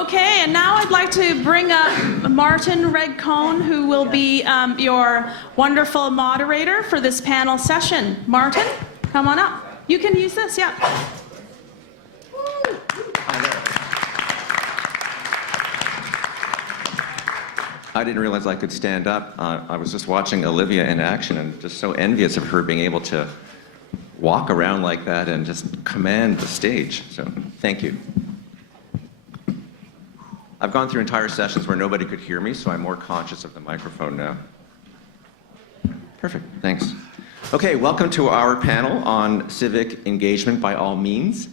Okay, and now I'd like to bring up Martin Regg Cohn, who will be your wonderful moderator for this panel session. Martin, come on up. You can use this, yeah. I didn't realize I could stand up. I was just watching Olivia in action and just so envious of her being able to walk around like that and just command the stage. So thank you. I've gone through entire sessions where nobody could hear me, so I'm more conscious of the microphone now. Perfect, thanks. Okay, welcome to our panel on civic engagement by all means.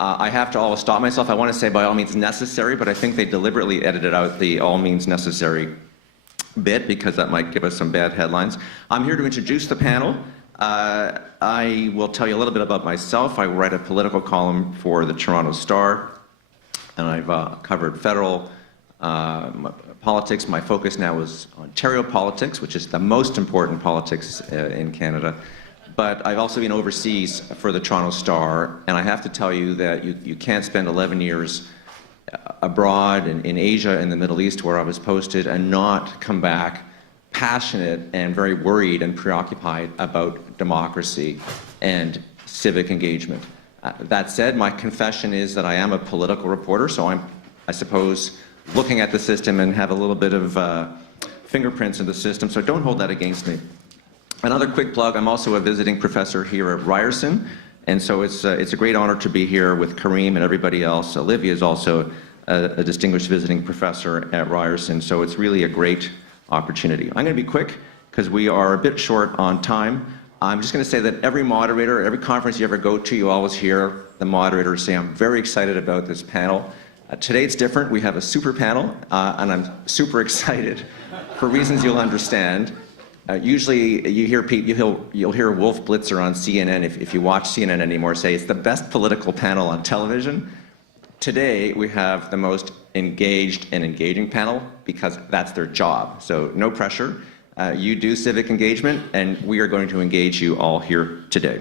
I have to always stop myself. I want to say by all means necessary, but I think they deliberately edited out the all means necessary bit because that might give us some bad headlines. I'm here to introduce the panel. I will tell you a little bit about myself. I write a political column for the Toronto Star, and I've covered federal politics. My focus now is Ontario politics, which is the most important politics in Canada. But I've also been overseas for the Toronto Star, and I have to tell you that you can't spend 11 years abroad in Asia and the Middle East where I was posted and not come back passionate and very worried and preoccupied about democracy and civic engagement. That said, my confession is that I am a political reporter, so I'm, I suppose, looking at the system and have a little bit of fingerprints in the system, so don't hold that against me. Another quick plug, I'm also a visiting professor here at Ryerson, and so it's a great honor to be here with Kareem and everybody else. Olivia is also a distinguished visiting professor at Ryerson, so it's really a great opportunity. I'm going to be quick because we are a bit short on time. I'm just going to say that every moderator, every conference you ever go to, you always hear the moderator say, I'm very excited about this panel. Today it's different. We have a super panel, and I'm super excited for reasons you'll understand. Usually you hear you'll hear Wolf Blitzer on CNN, if you watch CNN anymore, say it's the best political panel on television. Today we have the most engaged and engaging panel because that's their job. So no pressure. You do civic engagement, and we are going to engage you all here today.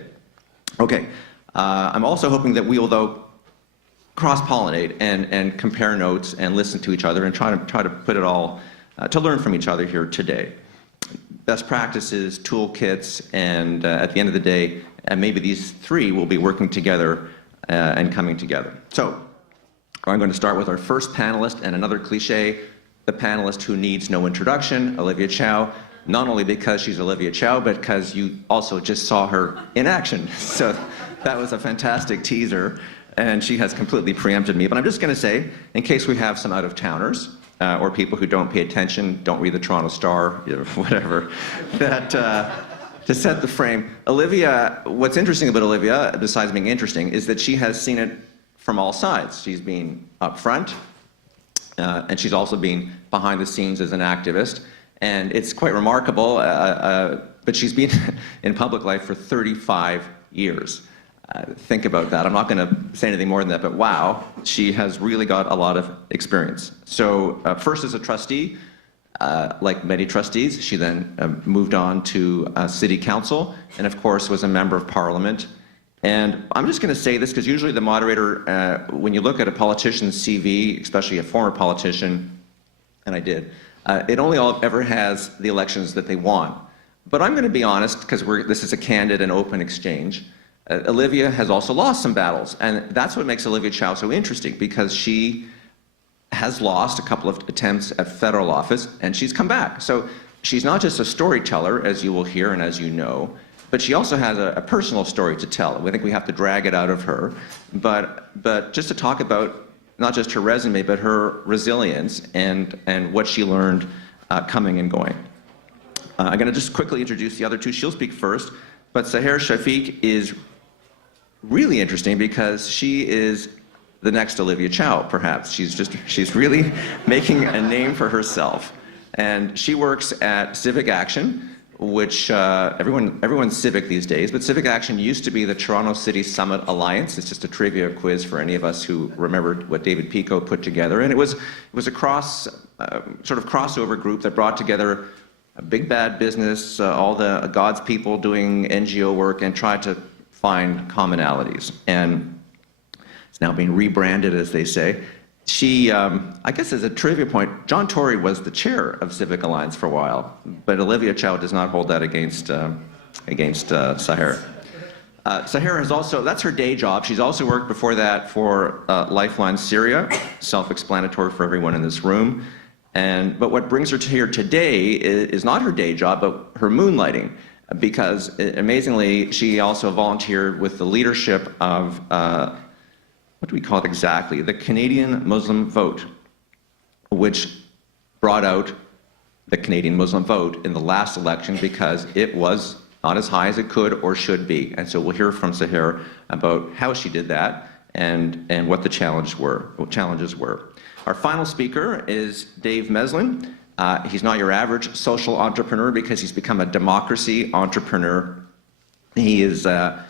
Okay. I'm also hoping that we will, though, cross-pollinate and compare notes and listen to each other and try to put it all to learn from each other here today. Best practices, toolkits, and at the end of the day, maybe these three will be working together and coming together. So I'm going to start with our first panelist, and another cliche, the panelist who needs no introduction, Olivia Chow, not only because she's Olivia Chow, but because you also just saw her in action. So that was a fantastic teaser, and she has completely preempted me. But I'm just going to say, in case we have some out-of-towners, or people who don't pay attention, don't read the Toronto Star, you know, whatever, that to set the frame, Olivia, what's interesting about Olivia, besides being interesting, is that she has seen it from all sides. She's been up front, and she's also been behind the scenes as an activist, and it's quite remarkable, but she's been in public life for 35 years. Think about that. I'm not going to say anything more than that, but wow, she has really got a lot of experience. So first as a trustee, like many trustees, she then moved on to city council, and of course was a member of parliament. And I'm just going to say this because usually the moderator, when you look at a politician's CV, especially a former politician, and I did, it only ever has the elections that they won. But I'm going to be honest, because this is a candid and open exchange. Olivia has also lost some battles, and that's what makes Olivia Chow so interesting, because she has lost a couple of attempts at federal office, and she's come back. So she's not just a storyteller, as you will hear and as you know, but she also has a personal story to tell. I think we have to drag it out of her, but just to talk about not just her resume, but her resilience and what she learned coming and going. I'm going to just quickly introduce the other two. She'll speak first, but Seher Shafiq is really interesting because she is the next Olivia Chow, perhaps. She's really making a name for herself. And she works at Civic Action, which everyone's civic these days, but Civic Action used to be the Toronto City Summit Alliance. It's just a trivia quiz for any of us who remembered what David Pico put together. And it was a sort of crossover group that brought together a big bad business, all the God's people doing NGO work, and tried to find commonalities. And it's now being rebranded, as they say. she, I guess as a trivia point, John Tory was the chair of Civic Alliance for a while, but Olivia Chow does not hold that against Seher. Seher has also, that's her day job. She's also worked before that for Lifeline Syria, self-explanatory for everyone in this room. But what brings her to here today is not her day job, but her moonlighting, because amazingly, she also volunteered with the leadership of, what do we call it exactly? The Canadian Muslim vote, which brought out the Canadian Muslim vote in the last election because it was not as high as it could or should be. And so we'll hear from Seher about how she did that and what the challenges were. Our final speaker is Dave Meslin. He's not your average social entrepreneur because he's become a democracy entrepreneur. He's a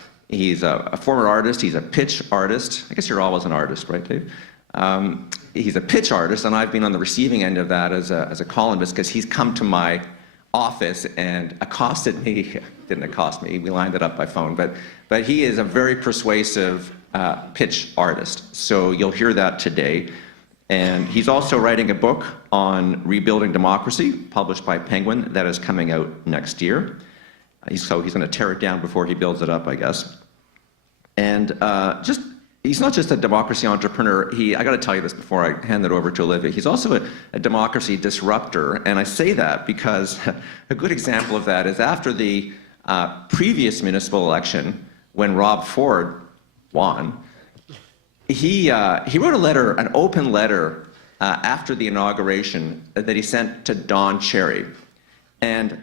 former artist. He's a pitch artist. I guess you're always an artist, right, Dave? He's a pitch artist, and I've been on the receiving end of that as a columnist because he's come to my office and accosted me. Didn't accost me. We lined it up by phone. But he is a very persuasive pitch artist. So you'll hear that today. And he's also writing a book on rebuilding democracy, published by Penguin, that is coming out next year. So he's going to tear it down before he builds it up, I guess. And he's not just a democracy entrepreneur. I got to tell you this before I hand it over to Olivia. He's also a democracy disruptor. And I say that because a good example of that is after the previous municipal election, when Rob Ford won, he wrote a letter, an open letter, after the inauguration that he sent to Don Cherry. And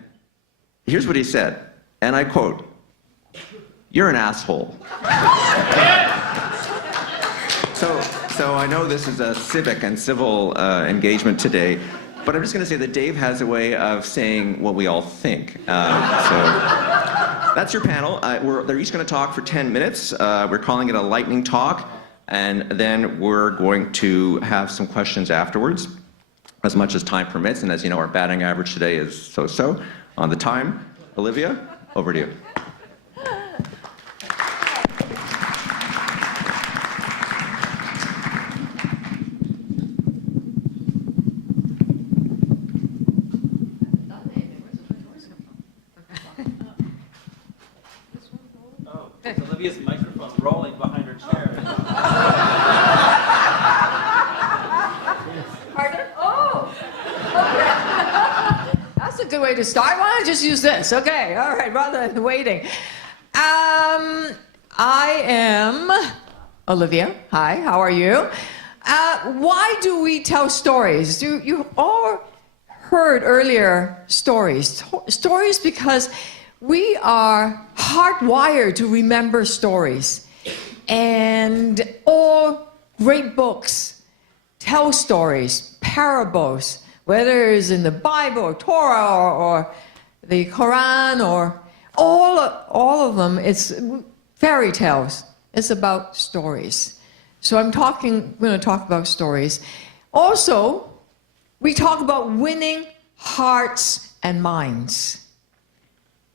here's what he said, and I quote, "You're an asshole." So I know this is a civic and civil engagement today, but I'm just going to say that Dave has a way of saying what we all think. So that's your panel. They're each going to talk for 10 minutes. We're calling it a lightning talk. And then we're going to have some questions afterwards, as much as time permits. And as you know, our batting average today is so-so on the time. Olivia, over to you. Oh, it's Olivia's microphone rolling behind her chair. Pardon? Oh! Okay. That's a good way to start. Why don't I just use this? Okay, all right, rather than waiting. I am Olivia. Hi, how are you? Why do we tell stories? You all heard earlier stories. Stories because we are hardwired to remember stories. And all great books tell stories, parables, whether it's in the Bible or Torah or the Quran or all of them, it's fairy tales. It's about stories. So I'm going to talk about stories. Also, we talk about winning hearts and minds.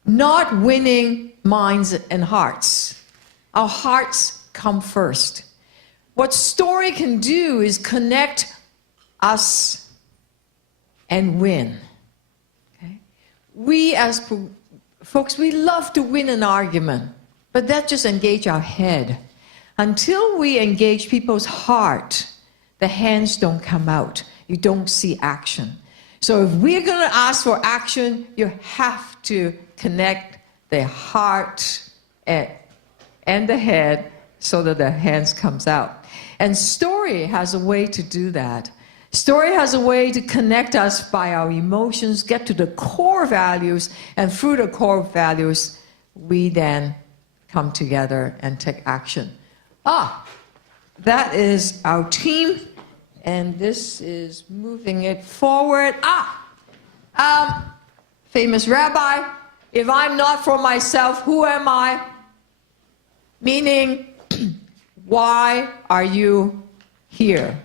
Not winning minds and hearts. Our hearts come first. What story can do is connect us and win. Okay? We as folks, we love to win an argument, but that just engage our head. Until we engage people's heart, the hands don't come out. You don't see action. So if we're going to ask for action, you have to connect the heart and the head so that the hands comes out. And story has a way to do that. Story has a way to connect us by our emotions, get to the core values, and through the core values, we then come together and take action. That is our team, and this is moving it forward. Famous rabbi, if I'm not for myself, who am I? Meaning, why are you here?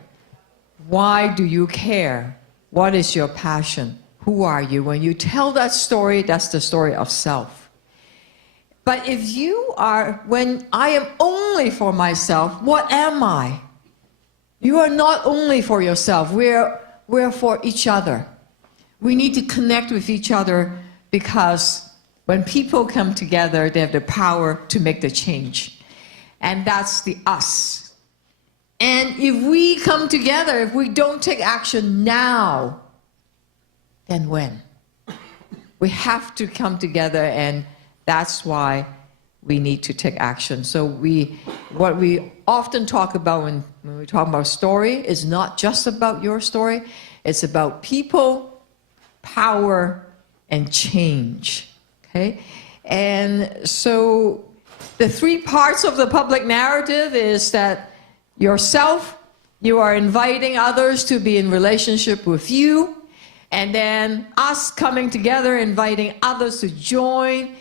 Why do you care? What is your passion? Who are you? When you tell that story, that's the story of self. But if you are, when I am only for myself, what am I? You are not only for yourself, we're for each other. We need to connect with each other because when people come together, they have the power to make the change. And that's the us. And if we come together, if we don't take action now, then when? We have to come together, and that's why we need to take action. So what we often talk about when we talk about story is not just about your story, it's about people, power, and change, okay? And so the three parts of the public narrative is that yourself, you are inviting others to be in relationship with you, and then us coming together, inviting others to join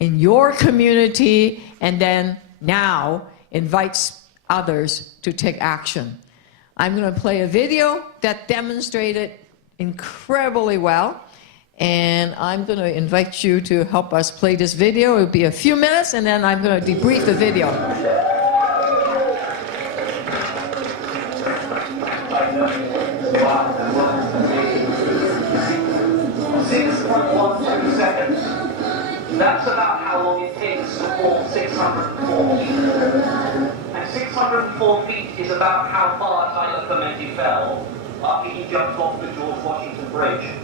in your community, and then now invites others to take action. I'm going to play a video that demonstrated incredibly well, and I'm going to invite you to help us play this video. It'll be a few minutes, and then I'm going to debrief the video. 6.12 seconds. That's about how long it takes to fall 604 feet. And 604 feet is about how far Tyler Clementi fell after he jumped off the George Washington Bridge.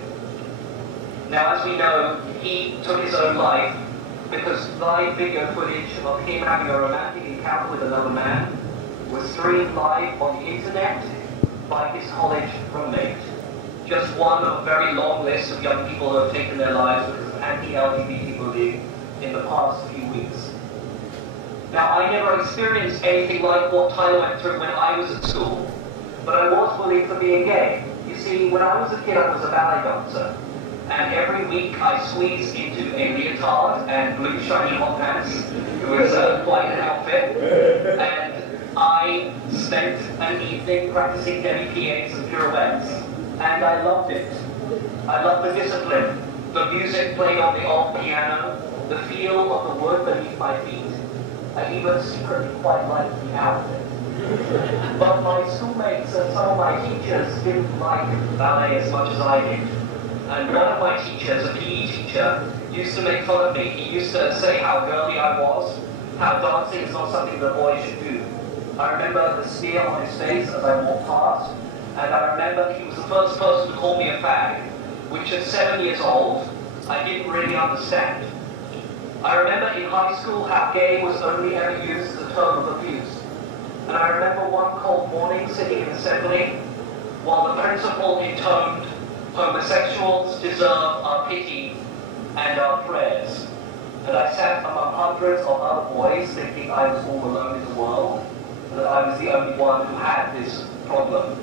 Now, as we know, he took his own life because live video footage of him having a romantic encounter with another man was streamed live on the internet by his college roommate. Just one of a very long list of young people who have taken their lives because of anti-LGBT bullying in the past few weeks. Now, I never experienced anything like what Tyler went through when I was at school, but I was bullied for being gay. You see, when I was a kid, I was a ballet dancer, and every week I squeezed into a leotard and blue shiny hot pants. It was quite an outfit, and I spent an evening practicing demi-pieds and pirouettes, and I loved it. I loved the discipline, the music played on the old piano, the feel of the wood beneath my feet. I even secretly quite liked the outfit. But my schoolmates and some of my teachers didn't like ballet as much as I did. And one of my teachers, a PE teacher, used to make fun of me. He used to say how girly I was, how dancing is not something that boys should do. I remember the sneer on his face as I walked past, and I remember he was the first person to call me a fag, which at 7 years old, I didn't really understand. I remember in high school how gay was only ever used as a term of abuse. And I remember one cold morning sitting in assembly while the principal intoned, "Homosexuals deserve our pity and our prayers." And I sat among hundreds of other boys thinking I was all alone in the world, that I was the only one who had this problem.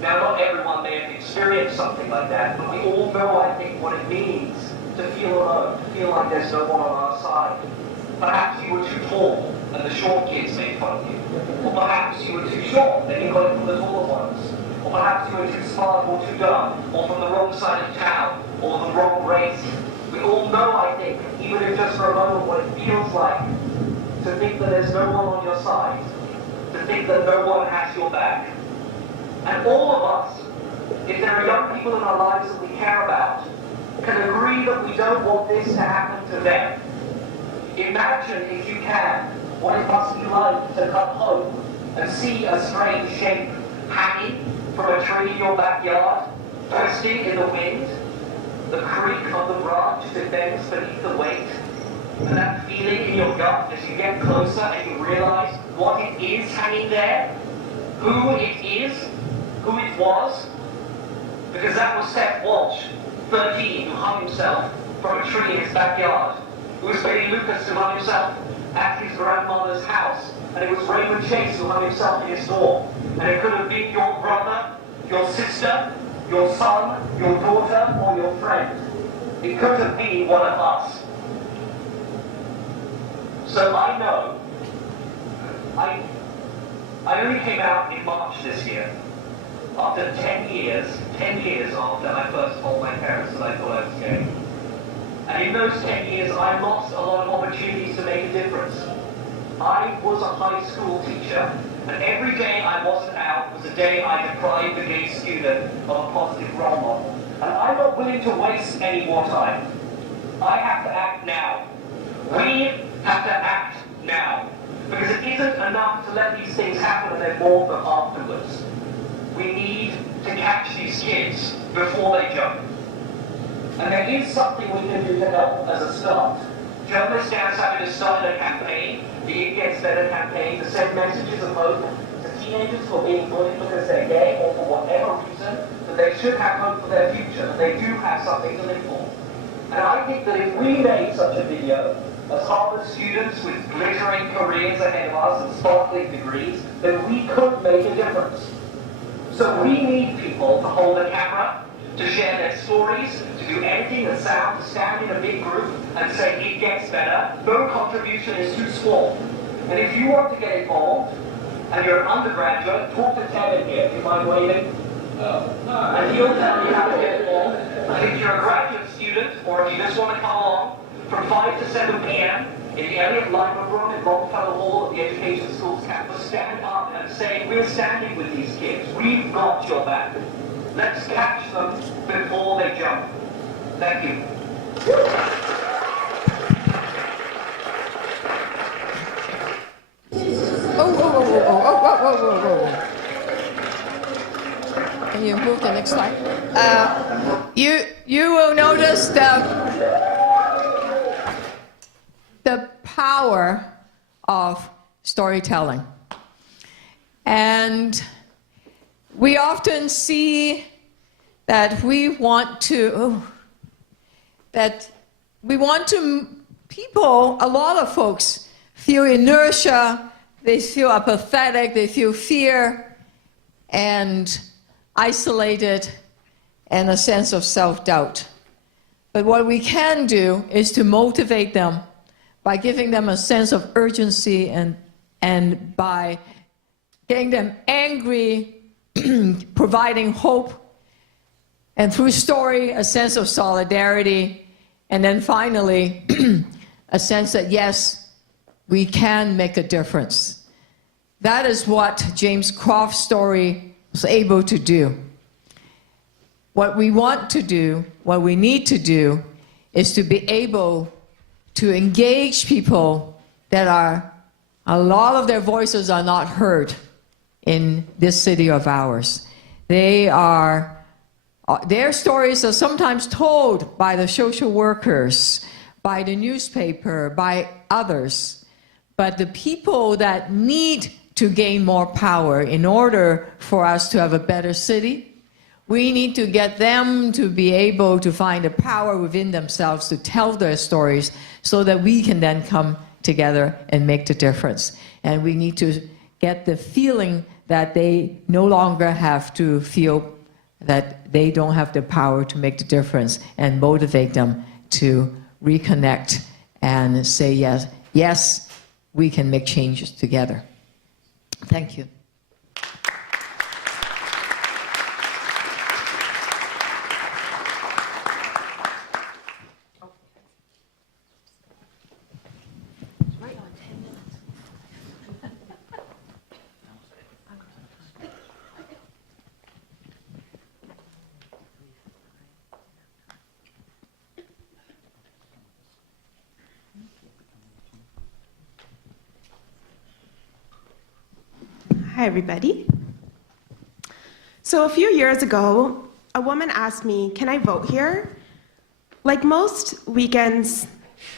Now, not everyone may have experienced something like that, but we all know, I think, what it means to feel alone, to feel like there's no one on our side. Perhaps you were too tall and the short kids made fun of you. Or perhaps you were too short and you got it from the taller ones. Or perhaps you were too smart or too dumb, or from the wrong side of town, or the wrong race. We all know, I think, even if just for a moment, what it feels like to think that there's no one on your side, to think that no one has your back. And all of us, if there are young people in our lives that we care about, can agree that we don't want this to happen to them. Imagine, if you can, what it must be like to come home and see a strange shape hanging from a tree in your backyard, twisting in the wind, the creak of the branch as it bends beneath the weight, and that feeling in your gut as you get closer and you realize what it is hanging there, who it is, who it was, because that was Seth Walsh, 13, who hung himself from a tree in his backyard. It was Billy Lucas who hung himself at his grandmother's house, and it was Raymond Chase who hung himself in his door. And it could have been your brother, your sister, your son, your daughter, or your friend. It could have been one of us. So I know, I only came out in March this year, after 10 years after I first told my parents that I thought I was gay. And in those 10 years, I lost a lot of opportunities to make a difference. I was a high school teacher And every day I wasn't out was a day I deprived the gay student of a positive role model. And I'm not willing to waste any more time. I have to act now. We have to act now. Because it isn't enough to let these things happen and then mourn them afterwards. We need to catch these kids before they jump. And there is something we can do to help as a start. Journalists now having to start a campaign, the It Gets Better campaign, to send messages of hope to teenagers who are being bullied because they're gay or for whatever reason, that they should have hope for their future, that they do have something to live for. And I think that if we made such a video, as Harvard students with glittering careers ahead of us and sparkling degrees, then we could make a difference. So we need people to hold a camera, to share their stories, to do anything that's sound, to stand in a big group and say it gets better. No contribution is too small. And if you want to get involved, and you're an undergraduate, talk to Kevin here. Do you mind waiting? And he'll tell you how to get involved. And if you're a graduate student, or if you just want to come along, from 5 to 7 p.m. in the Elliott Library Room in Longfellow Hall at the Education Schools campus, stand up and say, we're standing with these kids. We've got your back. Let's catch them before they jump. Thank you. Whoa. Can you move the next slide? You will notice the power of storytelling. And we often see that people, a lot of folks feel inertia, they feel apathetic, they feel fear and isolated and a sense of self-doubt. But what we can do is to motivate them by giving them a sense of urgency and by getting them angry, providing hope, and through story, a sense of solidarity, and then finally, a sense that yes, we can make a difference. That is what James Croft's story was able to do. What we want to do, what we need to do, is to be able to engage people that a lot of their voices are not heard in this city of ours. Their stories are sometimes told by the social workers, by the newspaper, by others. But the people that need to gain more power in order for us to have a better city, we need to get them to be able to find the power within themselves to tell their stories so that we can then come together and make the difference. And we need to get the feeling that they no longer have to feel that they don't have the power to make the difference, and motivate them to reconnect and say, yes, we can make changes together. Thank you. Hi, everybody. So a few years ago, a woman asked me, can I vote here? Like most weekends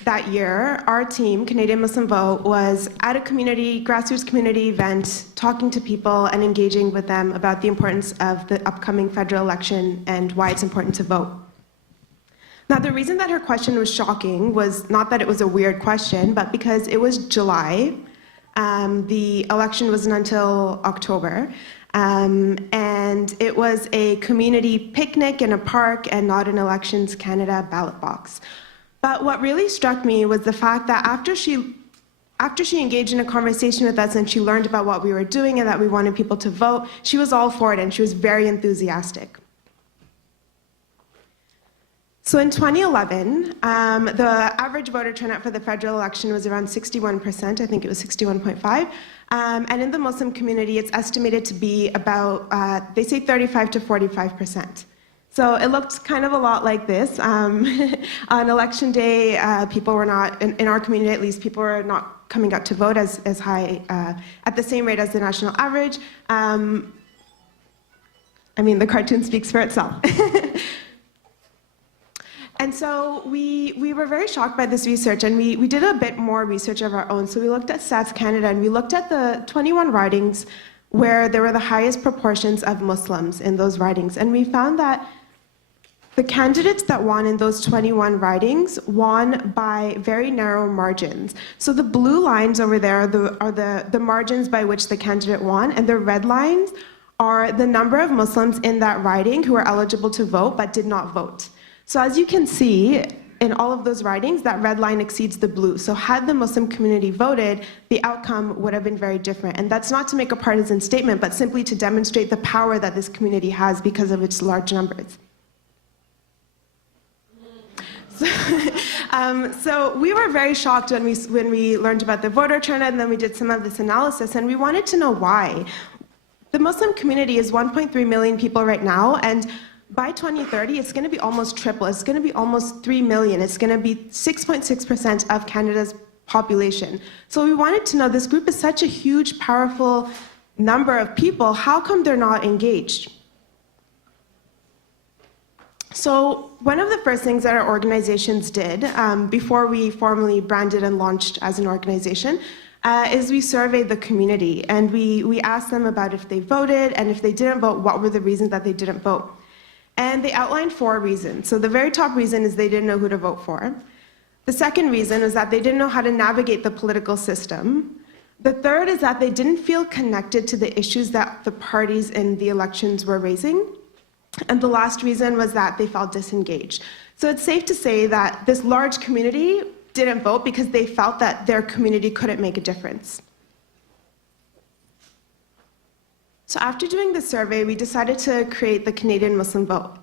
that year, our team, Canadian Muslim Vote, was at a grassroots community event, talking to people and engaging with them about the importance of the upcoming federal election and why it's important to vote. Now, the reason that her question was shocking was not that it was a weird question, but because it was July. The election wasn't until October, and it was a community picnic in a park and not an Elections Canada ballot box. But what really struck me was the fact that after she engaged in a conversation with us and she learned about what we were doing and that we wanted people to vote, she was all for it and she was very enthusiastic. So in 2011, the average voter turnout for the federal election was around 61%, I think it was 61.5. And in the Muslim community, it's estimated to be about, they say 35 to 45%. So it looked kind of a lot like this. On election day, people were not, in our community at least, people were not coming out to vote as high, at the same rate as the national average. I mean, the cartoon speaks for itself. And so we were very shocked by this research, and we did a bit more research of our own. So we looked at Stats Canada, and we looked at the 21 ridings where there were the highest proportions of Muslims in those ridings. And we found that the candidates that won in those 21 ridings won by very narrow margins. So the blue lines over there are the margins by which the candidate won, and the red lines are the number of Muslims in that riding who were eligible to vote but did not vote. So as you can see, in all of those ridings, that red line exceeds the blue. So had the Muslim community voted, the outcome would have been very different. And that's not to make a partisan statement, but simply to demonstrate the power that this community has because of its large numbers. So we were very shocked when we learned about the voter turnout, and then we did some of this analysis, and we wanted to know why. The Muslim community is 1.3 million people right now, and by 2030, it's going to be almost triple. It's going to be almost 3 million. It's going to be 6.6% of Canada's population. So we wanted to know, this group is such a huge, powerful number of people. How come they're not engaged? So one of the first things that our organizations did before we formally branded and launched as an organization is we surveyed the community, and we asked them about if they voted, and if they didn't vote, what were the reasons that they didn't vote. And they outlined 4 reasons. So the very top reason is they didn't know who to vote for. The second reason is that they didn't know how to navigate the political system. The third is that they didn't feel connected to the issues that the parties in the elections were raising. And the last reason was that they felt disengaged. So it's safe to say that this large community didn't vote because they felt that their community couldn't make a difference. So after doing the survey, we decided to create the Canadian Muslim Vote.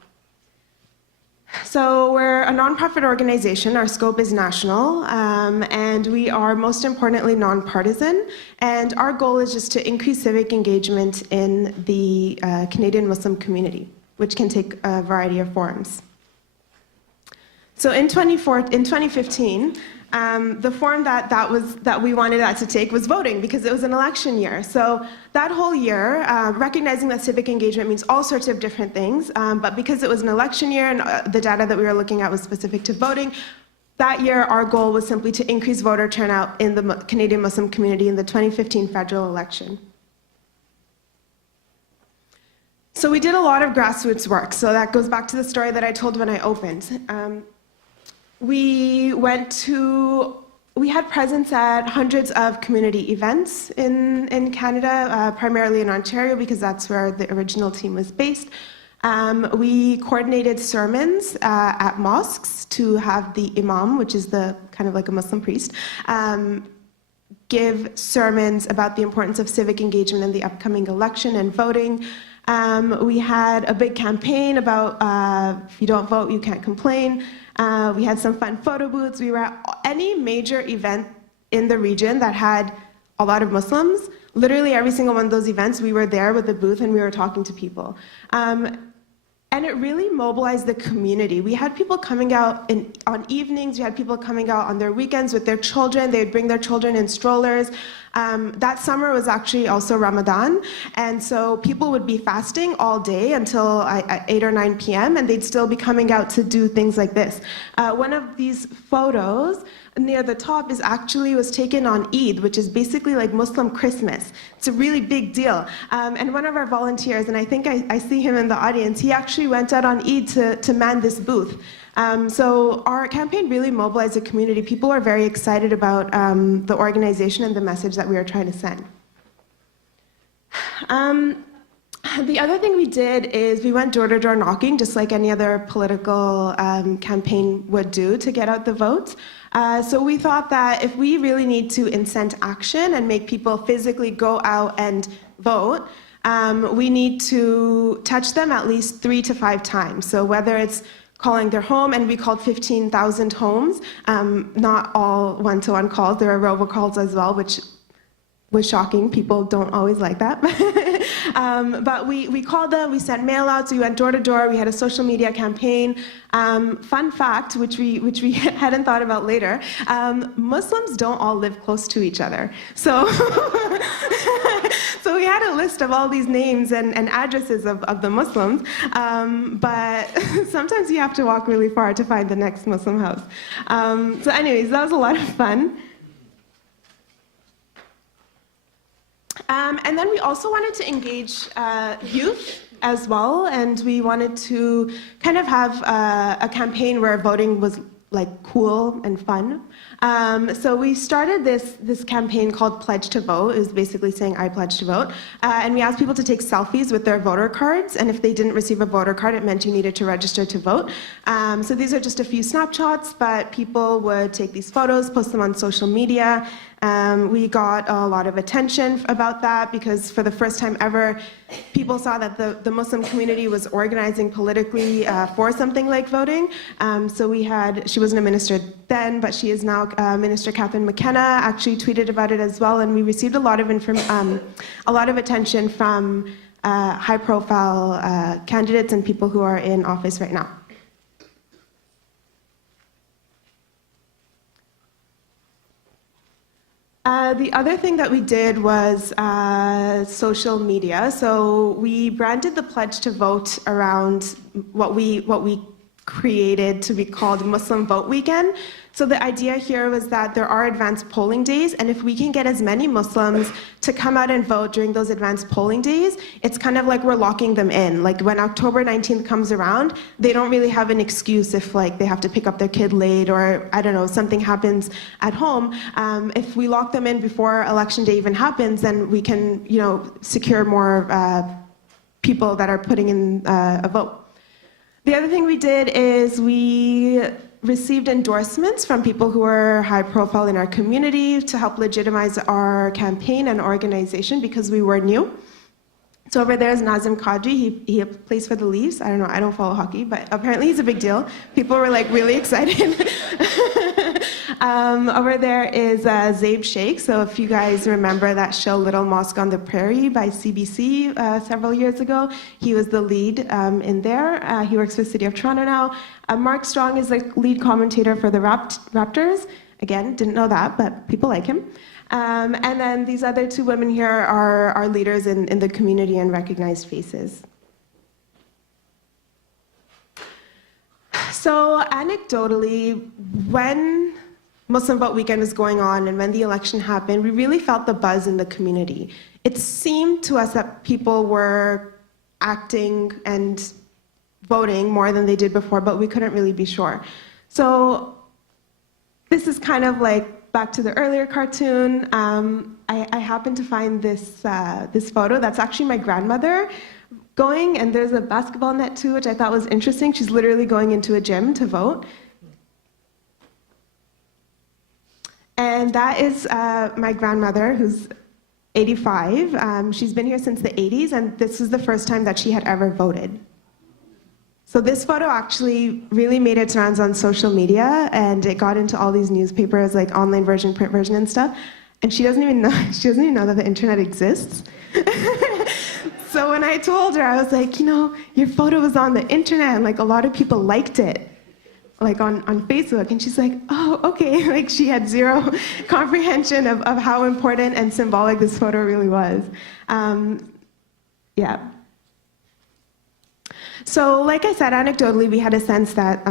So we're a nonprofit organization. Our scope is national, and we are most importantly nonpartisan. And our goal is just to increase civic engagement in the Canadian Muslim community, which can take a variety of forms. So in 2015, the form that we wanted that to take was voting, because it was an election year. So that whole year, recognizing that civic engagement means all sorts of different things, but because it was an election year and the data that we were looking at was specific to voting, that year our goal was simply to increase voter turnout in the Canadian Muslim community in the 2015 federal election. So we did a lot of grassroots work. So that goes back to the story that I told when I opened. We had presence at hundreds of community events in Canada, primarily in Ontario, because that's where the original team was based. We coordinated sermons at mosques to have the imam, which is the kind of like a Muslim priest, give sermons about the importance of civic engagement in the upcoming election and voting. We had a big campaign about if you don't vote, you can't complain. We had some fun photo booths. We were at any major event in the region that had a lot of Muslims. Literally every single one of those events, we were there with a booth and we were talking to people. And it really mobilized the community. We had people coming out on evenings, we had people coming out on their weekends with their children. They'd bring their children in strollers. That summer was actually also Ramadan, and so people would be fasting all day until 8 or 9 p.m., and they'd still be coming out to do things like this. One of these photos near the top was taken on Eid, which is basically like Muslim Christmas. It's a really big deal. And one of our volunteers, and I think I see him in the audience, he actually went out on Eid to man this booth. So our campaign really mobilized the community. People are very excited about the organization and the message that we are trying to send. The other thing we did is we went door-to-door knocking, just like any other political campaign would do to get out the vote. So we thought that if we really need to incent action and make people physically go out and vote, we need to touch them at least 3 to 5 times. So whether it's calling their home, and we called 15,000 homes, not all one-to-one calls, there are robocalls as well, which was shocking. People don't always like that. But we called them, we sent mail outs, we went door to door, we had a social media campaign. Fun fact, which we hadn't thought about later, Muslims don't all live close to each other. So, so we had a list of all these names and addresses of the Muslims, but sometimes you have to walk really far to find the next Muslim house. So anyways, that was a lot of fun. And then we also wanted to engage youth as well, and we wanted to kind of have a campaign where voting was like cool and fun. So we started this campaign called Pledge to Vote. It was basically saying I pledge to vote. And we asked people to take selfies with their voter cards, and if they didn't receive a voter card, it meant you needed to register to vote. So these are just a few snapshots, but people would take these photos, post them on social media. We got a lot of attention about that because for the first time ever, people saw that the Muslim community was organizing politically for something like voting. So we had, she wasn't a minister then, but she is now Minister Catherine McKenna actually tweeted about it as well, and we received a lot of attention from high-profile candidates and people who are in office right now. The other thing that we did was social media. So we branded the pledge to vote around what we created to be called Muslim Vote Weekend. So the idea here was that there are advanced polling days, and if we can get as many Muslims to come out and vote during those advanced polling days, it's kind of like we're locking them in. Like when October 19th comes around, they don't really have an excuse if like they have to pick up their kid late or I don't know, something happens at home. If we lock them in before election day even happens, then we can, you know, secure more people that are putting in a vote. The other thing we did is we received endorsements from people who are high profile in our community to help legitimize our campaign and organization because we were new. So over there is Nazim Kadri. He plays for the Leafs. I don't know, I don't follow hockey, but apparently he's a big deal. People were like really excited. Over there is Seher Shafiq. So if you guys remember that show Little Mosque on the Prairie by CBC several years ago, he was the lead in there. He works for the City of Toronto now. Mark Strong is the lead commentator for the Raptors. Again, didn't know that, but people like him. And then these other two women here are leaders in the community and recognized faces. So anecdotally, when Muslim Vote Weekend was going on and when the election happened, we really felt the buzz in the community. It seemed to us that people were acting and voting more than they did before, but we couldn't really be sure. So this is kind of like back to the earlier cartoon. I happened to find this photo. That's actually my grandmother going, and there's a basketball net too, which I thought was interesting. She's literally going into a gym to vote. And that is my grandmother, who's 85. She's been here since the 80s, and this is the first time that she had ever voted. So this photo actually really made its rounds on social media, and it got into all these newspapers, like online version, print version, and stuff. And she doesn't even know that the internet exists. So when I told her, I was like, you know, your photo was on the internet, and like a lot of people liked it, like on Facebook. And she's like, oh, okay. Like she had zero comprehension of how important and symbolic this photo really was. Yeah. So like I said, anecdotally, we had a sense that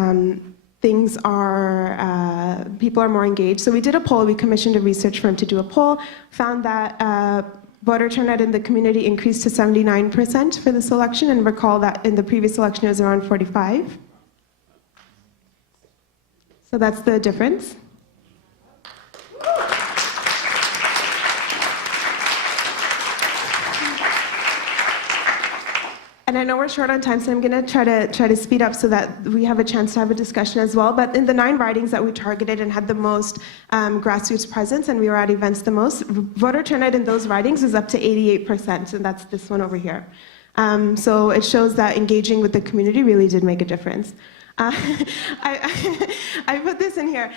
people are more engaged. So we did a poll. We commissioned a research firm to do a poll, found that voter turnout in the community increased to 79% for this election, and recall that in the previous election it was around 45%. So that's the difference. And I know we're short on time, so I'm going to try to speed up so that we have a chance to have a discussion as well. But in the 9 ridings that we targeted and had the most grassroots presence, and we were at events the most, voter turnout in those ridings is up to 88%, and that's this one over here. So it shows that engaging with the community really did make a difference. I put this in here.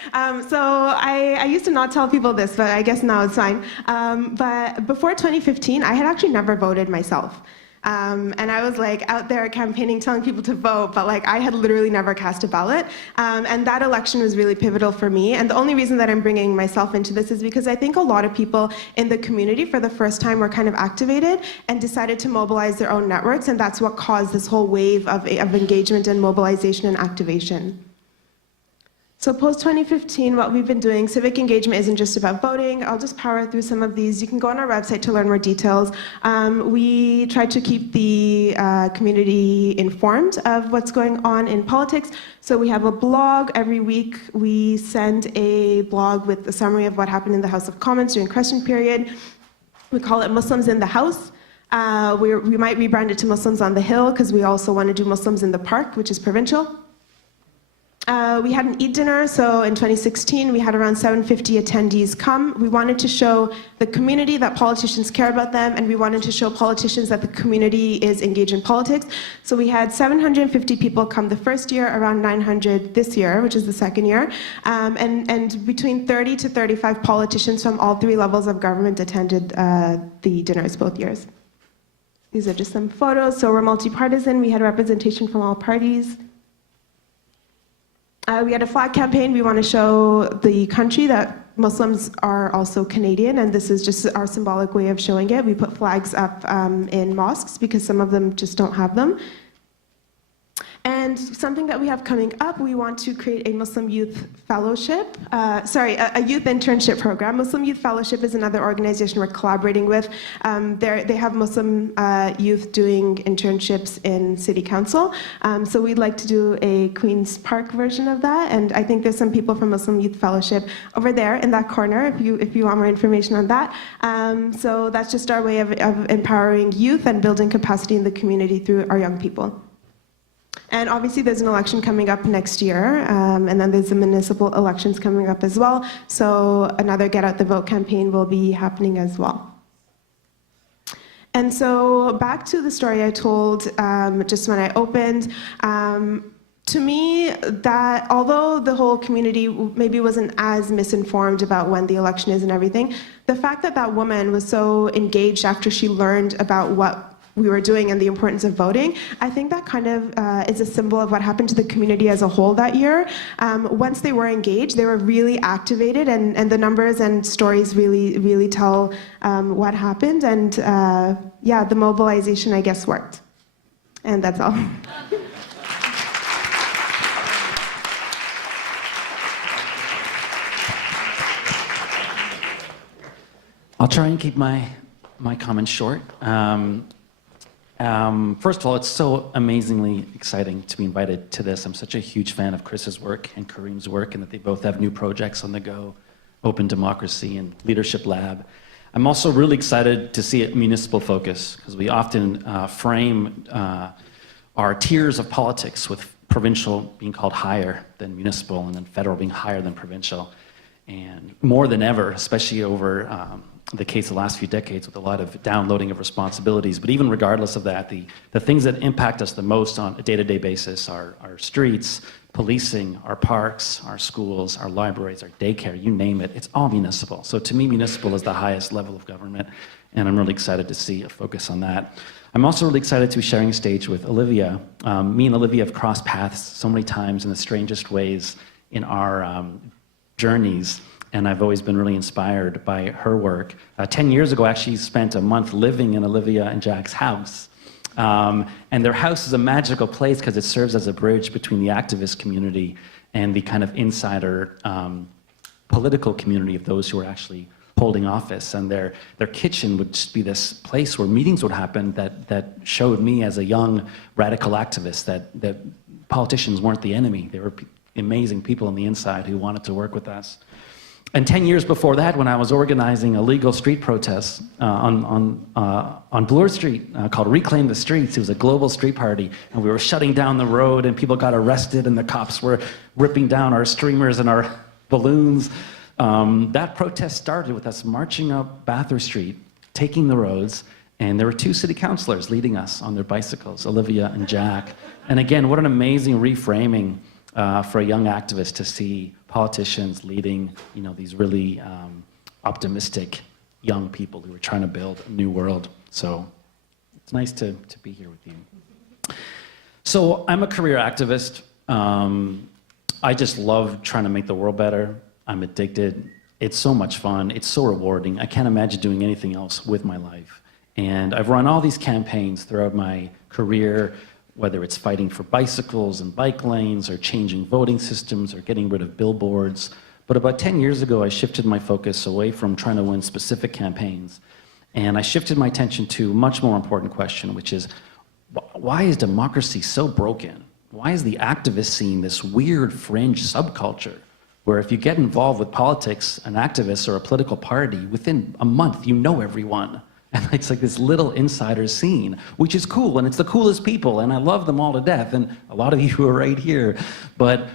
So I used to not tell people this, but I guess now it's fine. But before 2015, I had actually never voted myself. And I was like out there campaigning, telling people to vote, but like I had literally never cast a ballot. And that election was really pivotal for me. And the only reason that I'm bringing myself into this is because I think a lot of people in the community for the first time were kind of activated and decided to mobilize their own networks. And that's what caused this whole wave of engagement and mobilization and activation. So post-2015, what we've been doing, civic engagement isn't just about voting. I'll just power through some of these. You can go on our website to learn more details. We try to keep the community informed of what's going on in politics. So we have a blog. Every week we send a blog with a summary of what happened in the House of Commons during question period. We call it Muslims in the House. We might rebrand it to Muslims on the Hill because we also want to do Muslims in the Park, which is provincial. We had an Eid dinner, so in 2016 we had around 750 attendees come. We wanted to show the community that politicians care about them, and we wanted to show politicians that the community is engaged in politics. So we had 750 people come the first year, around 900 this year, which is the second year, and between 30 to 35 politicians from all three levels of government attended the dinners both years. These are just some photos. So we're multi-partisan. We had representation from all parties. We had a flag campaign. We want to show the country that Muslims are also Canadian, and this is just our symbolic way of showing it. We put flags up in mosques because some of them just don't have them. And something that we have coming up, we want to create a Muslim Youth Fellowship, a youth internship program. Muslim Youth Fellowship is another organization we're collaborating with. They have Muslim youth doing internships in City Council. So we'd like to do a Queen's Park version of that. And I think there's some people from Muslim Youth Fellowship over there in that corner if you want more information on that. So that's just our way of empowering youth and building capacity in the community through our young people. And obviously there's an election coming up next year, and then there's the municipal elections coming up as well. So another Get Out the Vote campaign will be happening as well. And so back to the story I told just when I opened. To me, that although the whole community maybe wasn't as misinformed about when the election is and everything, the fact that that woman was so engaged after she learned about what we were doing and the importance of voting, I think that kind of is a symbol of what happened to the community as a whole that year. Once they were engaged, they were really activated, and the numbers and stories really tell what happened. And yeah, the mobilization, I guess, worked. And that's all. I'll try and keep my comments short. First of all, it's so amazingly exciting to be invited to this. I'm such a huge fan of Chris's work and Kareem's work, and that they both have new projects on the go, Open Democracy and Leadership Lab. I'm also really excited to see a municipal focus, because we often frame our tiers of politics with provincial being called higher than municipal, and then federal being higher than provincial. And more than ever, especially over the case of the last few decades with a lot of downloading of responsibilities. But even regardless of that, the things that impact us the most on a day-to-day basis are our streets, policing, our parks, our schools, our libraries, our daycare, you name it, it's all municipal. So to me, municipal is the highest level of government, and I'm really excited to see a focus on that. I'm also really excited to be sharing a stage with Olivia. Me and Olivia have crossed paths so many times in the strangest ways in our journeys. And I've always been really inspired by her work. 10 years ago, I actually spent a month living in Olivia and Jack's house. And their house is a magical place because it serves as a bridge between the activist community and the kind of insider political community of those who are actually holding office. And their kitchen would just be this place where meetings would happen that showed me as a young radical activist that politicians weren't the enemy. They were amazing people on the inside who wanted to work with us. And 10 years before that, when I was organizing a legal street protest on Bloor Street called Reclaim the Streets, it was a global street party, and we were shutting down the road, and people got arrested, and the cops were ripping down our streamers and our balloons. That protest started with us marching up Bathurst Street, taking the roads, and there were two city councilors leading us on their bicycles, Olivia and Jack. And again, what an amazing reframing for a young activist to see politicians leading, these really optimistic young people who are trying to build a new world. So it's nice to be here with you. So I'm a career activist. I just love trying to make the world better. I'm addicted. It's so much fun. It's so rewarding. I can't imagine doing anything else with my life. And I've run all these campaigns throughout my career, whether it's fighting for bicycles and bike lanes or changing voting systems or getting rid of billboards. But about 10 years ago, I shifted my focus away from trying to win specific campaigns. And I shifted my attention to a much more important question, which is, why is democracy so broken? Why is the activist scene this weird fringe subculture where if you get involved with politics, an activist or a political party, within a month you know everyone? And it's like this little insider scene, which is cool, and it's the coolest people, and I love them all to death, and a lot of you are right here. But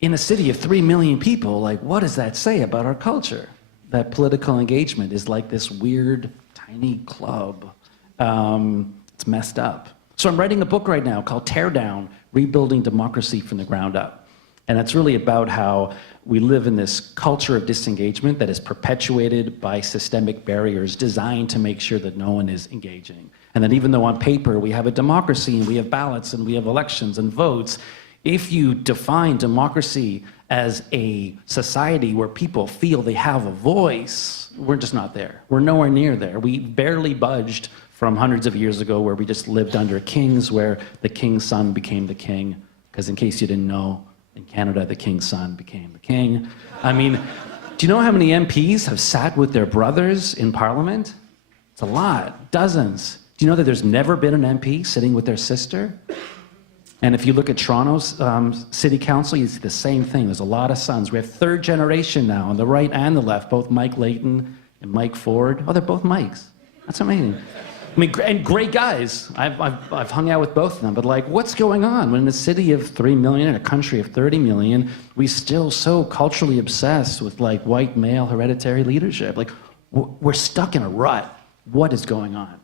in a city of 3 million people, like, what does that say about our culture? That political engagement is like this weird, tiny club. It's messed up. So I'm writing a book right now called Tear Down, Rebuilding Democracy from the Ground Up. And it's really about how we live in this culture of disengagement that is perpetuated by systemic barriers designed to make sure that no one is engaging. And that even though on paper we have a democracy and we have ballots and we have elections and votes, if you define democracy as a society where people feel they have a voice, we're just not there. We're nowhere near there. We barely budged from hundreds of years ago where we just lived under kings, where the king's son became the king. Because in case you didn't know, in Canada, the king's son became the king. I mean, do you know how many MPs have sat with their brothers in Parliament? It's a lot, dozens. Do you know that there's never been an MP sitting with their sister? And if you look at Toronto's city council, you see the same thing. There's a lot of sons. We have third generation now on the right and the left, both Mike Layton and Mike Ford. Oh, they're both Mikes. That's amazing. I mean, and great guys. I've hung out with both of them, but like, what's going on? When in a city of 3 million, in a country of 30 million, we still so culturally obsessed with like white male hereditary leadership. Like, we're stuck in a rut. What is going on?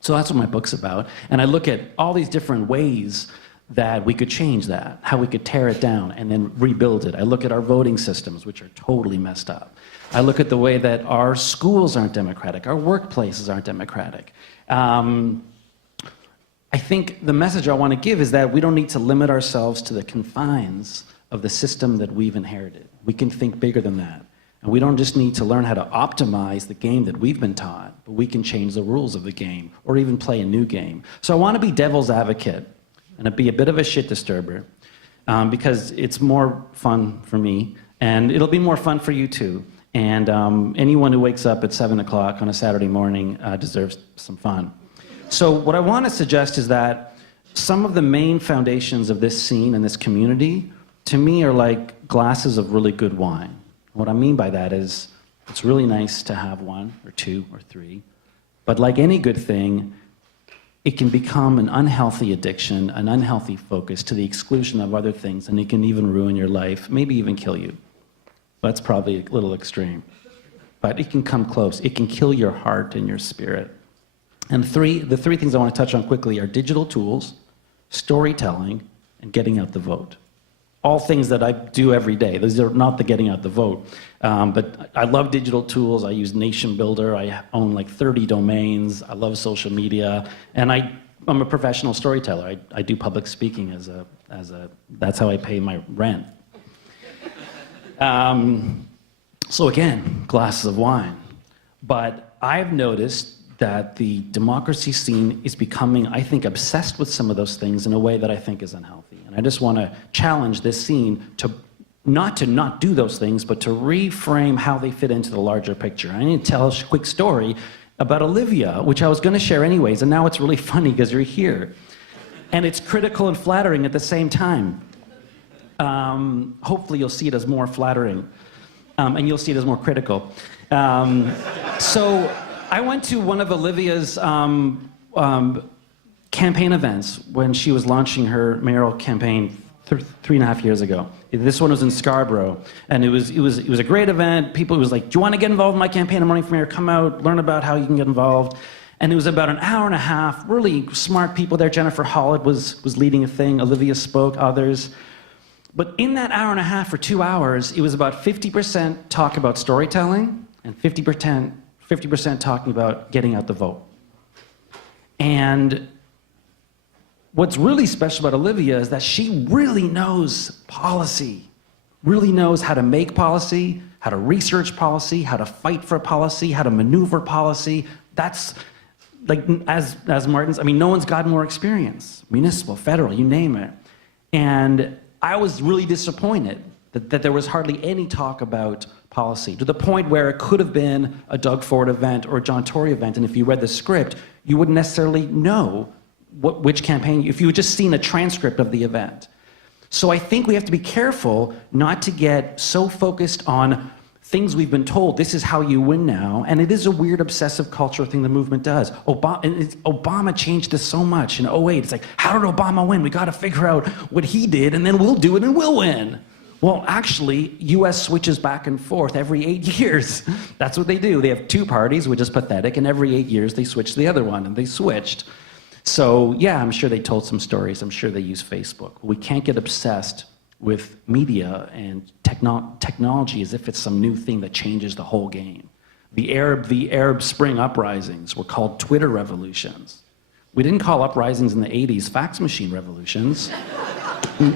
So that's what my book's about. And I look at all these different ways that we could change that, how we could tear it down and then rebuild it. I look at our voting systems, which are totally messed up. I look at the way that our schools aren't democratic, our workplaces aren't democratic. I think the message I want to give is that we don't need to limit ourselves to the confines of the system that we've inherited. We can think bigger than that. And we don't just need to learn how to optimize the game that we've been taught, but we can change the rules of the game or even play a new game. So I want to be devil's advocate and be a bit of a shit disturber because it's more fun for me and it'll be more fun for you too. And anyone who wakes up at 7 o'clock on a Saturday morning deserves some fun. So what I want to suggest is that some of the main foundations of this scene and this community, to me, are like glasses of really good wine. What I mean by that is it's really nice to have one or two or three, but like any good thing, it can become an unhealthy addiction, an unhealthy focus to the exclusion of other things, and it can even ruin your life, maybe even kill you. That's probably a little extreme, but it can come close. It can kill your heart and your spirit. And the three things I want to touch on quickly are digital tools, storytelling, and getting out the vote. All things that I do every day. Those are not the getting out the vote. But I love digital tools. I use Nation Builder. I own like 30 domains. I love social media. And I'm a professional storyteller. I do public speaking that's how I pay my rent. So again, glasses of wine. But I've noticed that the democracy scene is becoming, I think, obsessed with some of those things in a way that I think is unhealthy. And I just want to challenge this scene to not do those things, but to reframe how they fit into the larger picture. I need to tell a quick story about Olivia, which I was going to share anyways, and now it's really funny because you're here. And it's critical and flattering at the same time. Hopefully you'll see it as more flattering, and you'll see it as more critical. So I went to one of Olivia's campaign events when she was launching her mayoral campaign 3.5 years ago. This one was in Scarborough, and it was a great event. People, it was like, do you want to get involved in my campaign? I'm running for mayor. Come out, learn about how you can get involved. And it was about an hour and a half, really smart people there. Jennifer Hollett was leading a thing. Olivia spoke, others. But in that hour and a half or 2 hours, it was about 50% talk about storytelling and 50% talking about getting out the vote. And what's really special about Olivia is that she really knows policy, really knows how to make policy, how to research policy, how to fight for policy, how to maneuver policy. That's like, as Martin's, I mean, no one's got more experience, municipal, federal, you name it. And I was really disappointed that there was hardly any talk about policy, to the point where it could have been a Doug Ford event or a John Tory event, and if you read the script, you wouldn't necessarily know which campaign, if you had just seen a transcript of the event. So I think we have to be careful not to get so focused on things we've been told, this is how you win now, and it is a weird obsessive cultural thing the movement does. Obama changed this so much in '08. It's like, how did Obama win? We got to figure out what he did, and then we'll do it and we'll win. Well, actually, US switches back and forth every 8 years. That's what they do. They have two parties, which is pathetic, and every 8 years they switch to the other one, and they switched. So yeah, I'm sure they told some stories. I'm sure they use Facebook. We can't get obsessed with media and technology as if it's some new thing that changes the whole game. The Arab Spring uprisings were called Twitter revolutions. We didn't call uprisings in the 80s fax machine revolutions.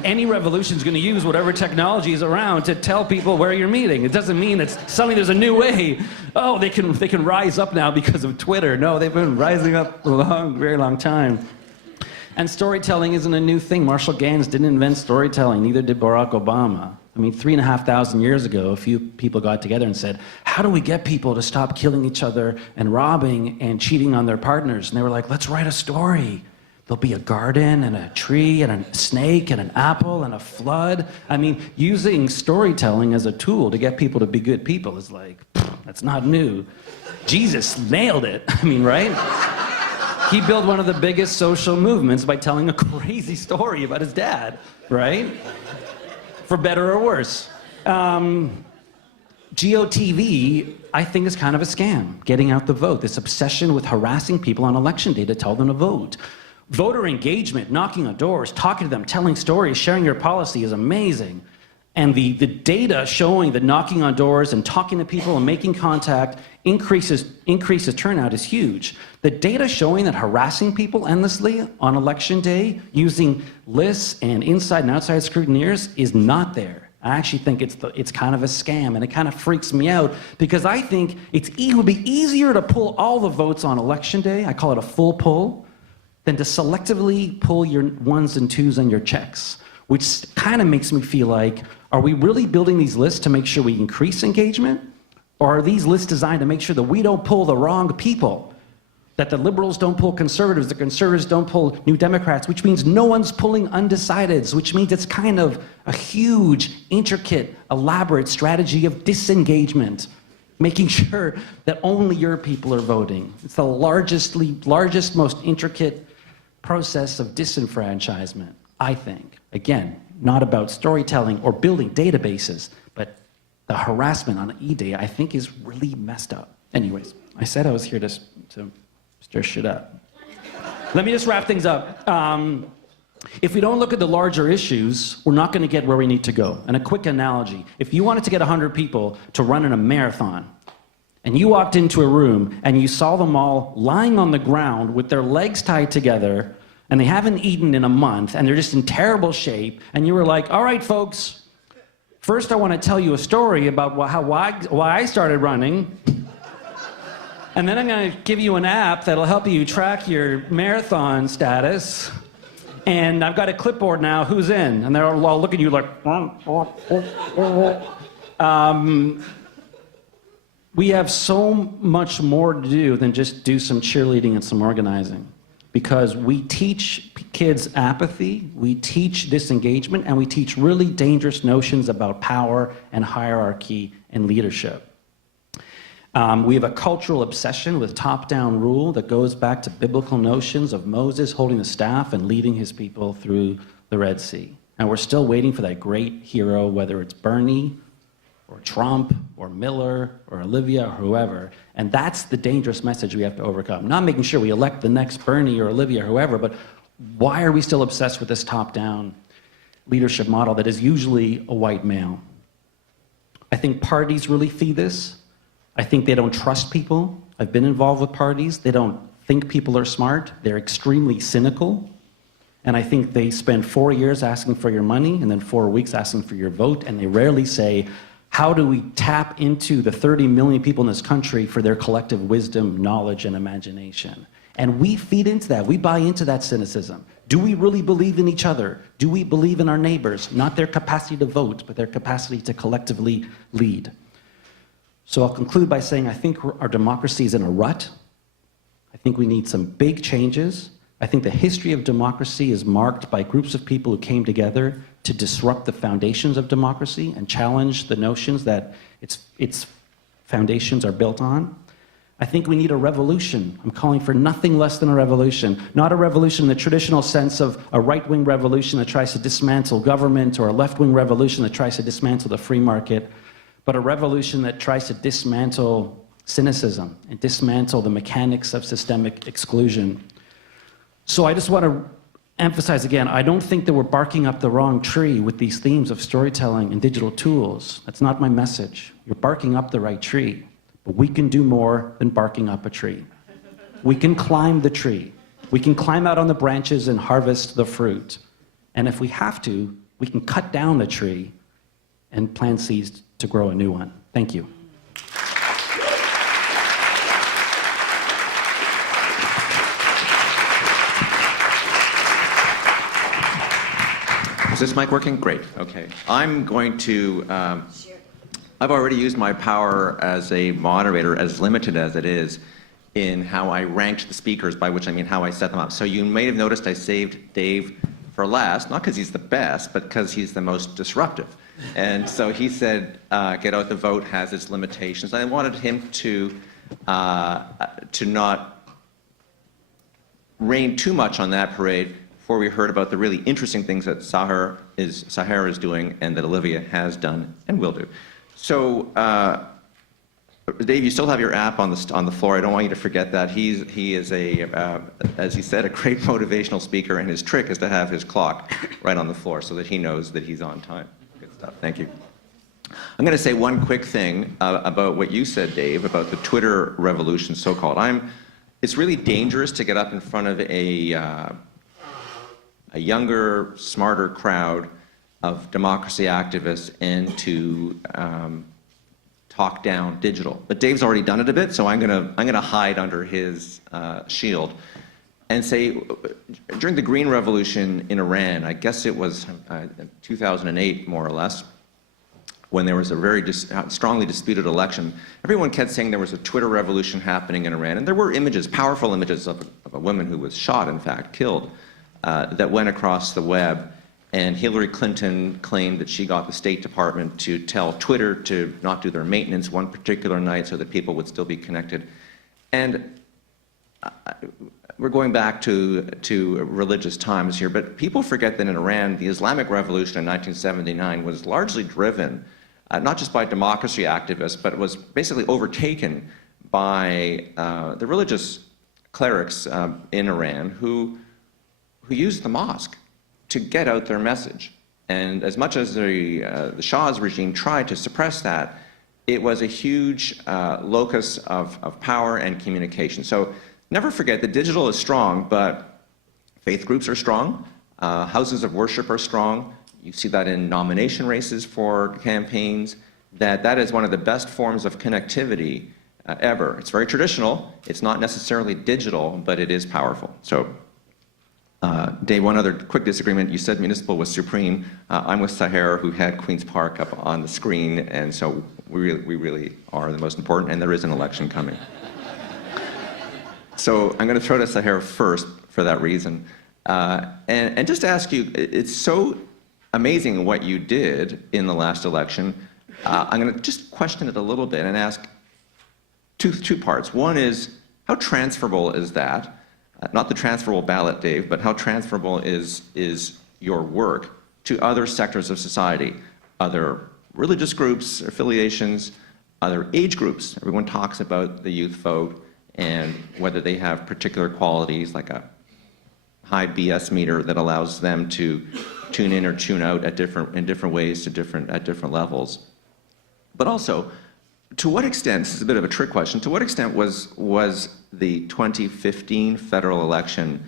Any revolution is going to use whatever technology is around to tell people where you're meeting. It doesn't mean that suddenly there's a new way. Oh, they can rise up now because of Twitter. No, they've been rising up a very long time. And storytelling isn't a new thing. Marshall Gans didn't invent storytelling, neither did Barack Obama. I mean, 3,500 years ago, a few people got together and said, how do we get people to stop killing each other and robbing and cheating on their partners? And they were like, let's write a story. There'll be a garden and a tree and a snake and an apple and a flood. I mean, using storytelling as a tool to get people to be good people is like, that's not new. Jesus nailed it. I mean, right? He built one of the biggest social movements by telling a crazy story about his dad, right? For better or worse. GOTV, I think, is kind of a scam, getting out the vote. This obsession with harassing people on election day to tell them to vote. Voter engagement, knocking on doors, talking to them, telling stories, sharing your policy is amazing. And the data showing that knocking on doors and talking to people and making contact increases turnout is huge. The data showing that harassing people endlessly on election day using lists and inside and outside scrutineers is not there. I actually think it's kind of a scam, and it kind of freaks me out because I think it would be easier to pull all the votes on election day, I call it a full pull, than to selectively pull your ones and twos on your checks, which kind of makes me feel like, are we really building these lists to make sure we increase engagement? Or are these lists designed to make sure that we don't pull the wrong people? That the liberals don't pull conservatives, the conservatives don't pull New Democrats, which means no one's pulling undecideds, which means it's kind of a huge, intricate, elaborate strategy of disengagement, making sure that only your people are voting. It's the largest, most intricate process of disenfranchisement, I think. Again, not about storytelling or building databases, but the harassment on E-Day, I think, is really messed up. Anyways, I said I was here to stir shit up. Let me just wrap things up. If we don't look at the larger issues, we're not going to get where we need to go. And a quick analogy. If you wanted to get 100 people to run in a marathon, and you walked into a room and you saw them all lying on the ground with their legs tied together, and they haven't eaten in a month, and they're just in terrible shape, and you were like, all right, folks, first I want to tell you a story about why I started running, and then I'm going to give you an app that'll help you track your marathon status, and I've got a clipboard now, who's in? And they're all looking at you like, we have so much more to do than just do some cheerleading and some organizing. Because we teach kids apathy, we teach disengagement, and we teach really dangerous notions about power and hierarchy and leadership. We have a cultural obsession with top-down rule that goes back to biblical notions of Moses holding the staff and leading his people through the Red Sea. And we're still waiting for that great hero, whether it's Bernie, or Trump, or Miller, or Olivia, or whoever. And that's the dangerous message we have to overcome. Not making sure we elect the next Bernie or Olivia or whoever, but why are we still obsessed with this top-down leadership model that is usually a white male. I think parties really feed this. I think they don't trust people. I've been involved with parties. They don't think people are smart. They're extremely cynical. And I think they spend 4 years asking for your money and then 4 weeks asking for your vote. And they rarely say, how do we tap into the 30 million people in this country for their collective wisdom, knowledge, and imagination? And we feed into that. We buy into that cynicism. Do we really believe in each other? Do we believe in our neighbors? Not their capacity to vote, but their capacity to collectively lead. So I'll conclude by saying I think our democracy is in a rut. I think we need some big changes. I think the history of democracy is marked by groups of people who came together to disrupt the foundations of democracy and challenge the notions that its foundations are built on. I think we need a revolution. I'm calling for nothing less than a revolution. Not a revolution in the traditional sense of a right-wing revolution that tries to dismantle government or a left-wing revolution that tries to dismantle the free market, but a revolution that tries to dismantle cynicism and dismantle the mechanics of systemic exclusion. So I just want to emphasize again, I don't think that we're barking up the wrong tree with these themes of storytelling and digital tools. That's not my message. You're barking up the right tree. But we can do more than barking up a tree. We can climb the tree. We can climb out on the branches and harvest the fruit. And if we have to, we can cut down the tree and plant seeds to grow a new one. Thank you. Is this mic working? Great. Okay. I'm going to, I've already used my power as a moderator, as limited as it is, in how I ranked the speakers, by which I mean how I set them up. So you may have noticed I saved Dave for last, not because he's the best, but because he's the most disruptive. And so he said, get out the vote has its limitations. I wanted him to not rain too much on that parade before we heard about the really interesting things that Seher is doing and that Olivia has done and will do. So, Dave, you still have your app on the floor. I don't want you to forget that. He is as he said, a great motivational speaker, and his trick is to have his clock right on the floor so that he knows that he's on time. Good stuff. Thank you. I'm going to say one quick thing about what you said, Dave, about the Twitter revolution, so-called. It's really dangerous to get up in front of a younger, smarter crowd of democracy activists and to talk down digital. But Dave's already done it a bit, so I'm gonna hide under his shield and say, during the Green Revolution in Iran, I guess it was 2008 more or less, when there was a very strongly disputed election, everyone kept saying there was a Twitter revolution happening in Iran, and there were images, powerful images of a woman who was shot, in fact, killed, that went across the web. And Hillary Clinton claimed that she got the State Department to tell Twitter to not do their maintenance one particular night so that people would still be connected. And we're going back to religious times here, but people forget that in Iran, the Islamic Revolution in 1979 was largely driven, not just by democracy activists, but was basically overtaken by the religious clerics in Iran who used the mosque to get out their message. And as much as the Shah's regime tried to suppress that, it was a huge locus of power and communication. So never forget that digital is strong, but faith groups are strong, houses of worship are strong. You see that in nomination races for campaigns, that is one of the best forms of connectivity ever. It's very traditional, it's not necessarily digital, but it is powerful. So. Dave, one other quick disagreement. You said municipal was supreme. I'm with Seher, who had Queen's Park up on the screen, and so we really are the most important, and there is an election coming. So I'm going to throw to Seher first for that reason. And just ask you, it's so amazing what you did in the last election. I'm going to just question it a little bit and ask two parts. One is, how transferable is that? Not the transferable ballot, Dave, but how transferable is your work to other sectors of society, other religious groups, affiliations, other age groups? Everyone talks about the youth vote and whether they have particular qualities like a high BS meter that allows them to tune in or tune out in different ways at different levels. But also, to what extent, this is a bit of a trick question, to what extent was the 2015 federal election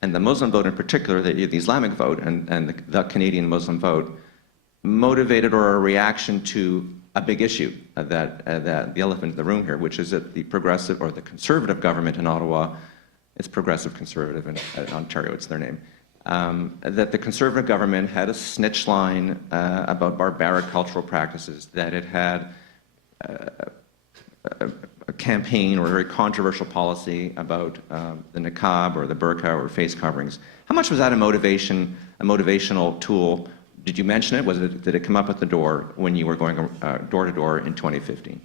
and the Muslim vote in particular, the Islamic vote and the Canadian Muslim vote, motivated or a reaction to a big issue that the elephant in the room here, which is that the progressive or the conservative government in Ottawa, it's progressive conservative in Ontario, it's their name, that the conservative government had a snitch line about barbaric cultural practices, that it had a campaign or a very controversial policy about the niqab or the burqa or face coverings. How much was that a motivational tool? Did you mention it? Did it come up at the door when you were going door to door in 2015?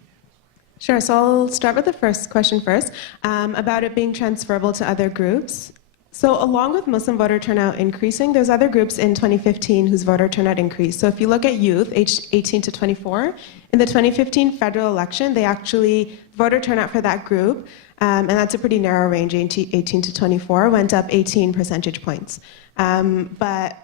Sure, so I'll start with the first question first, about it being transferable to other groups. So along with Muslim voter turnout increasing, there's other groups in 2015 whose voter turnout increased. So if you look at youth, aged 18 to 24, in the 2015 federal election, they actually, voter turnout for that group, and that's a pretty narrow range, 18 to 24, went up 18 percentage points. But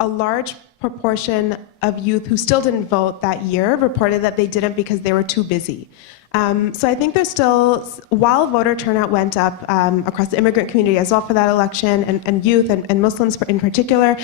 a large proportion of youth who still didn't vote that year reported that they didn't because they were too busy. So I think there's still, while voter turnout went up across the immigrant community as well for that election, and youth and Muslims in particular,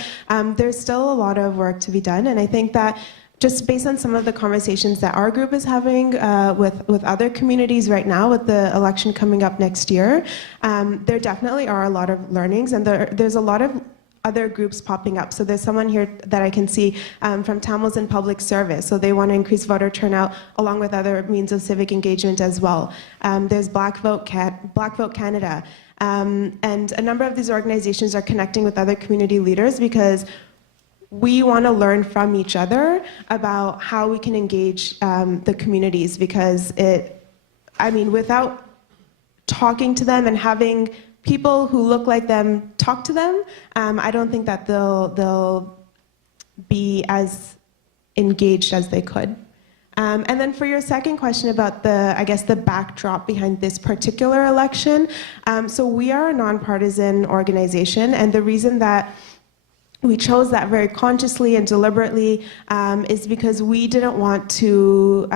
there's still a lot of work to be done. And I think that just based on some of the conversations that our group is having with other communities right now, with the election coming up next year, there definitely are a lot of learnings, and there's a lot of other groups popping up. So there's someone here that I can see from Tamils in public service. So they want to increase voter turnout along with other means of civic engagement as well. There's Black Vote Canada. And a number of these organizations are connecting with other community leaders because we want to learn from each other about how we can engage the communities, because without talking to them and having people who look like them talk to them, I don't think that they'll be as engaged as they could. And then for your second question about the backdrop behind this particular election, so we are a nonpartisan organization, and the reason that we chose that very consciously and deliberately is because we didn't want to,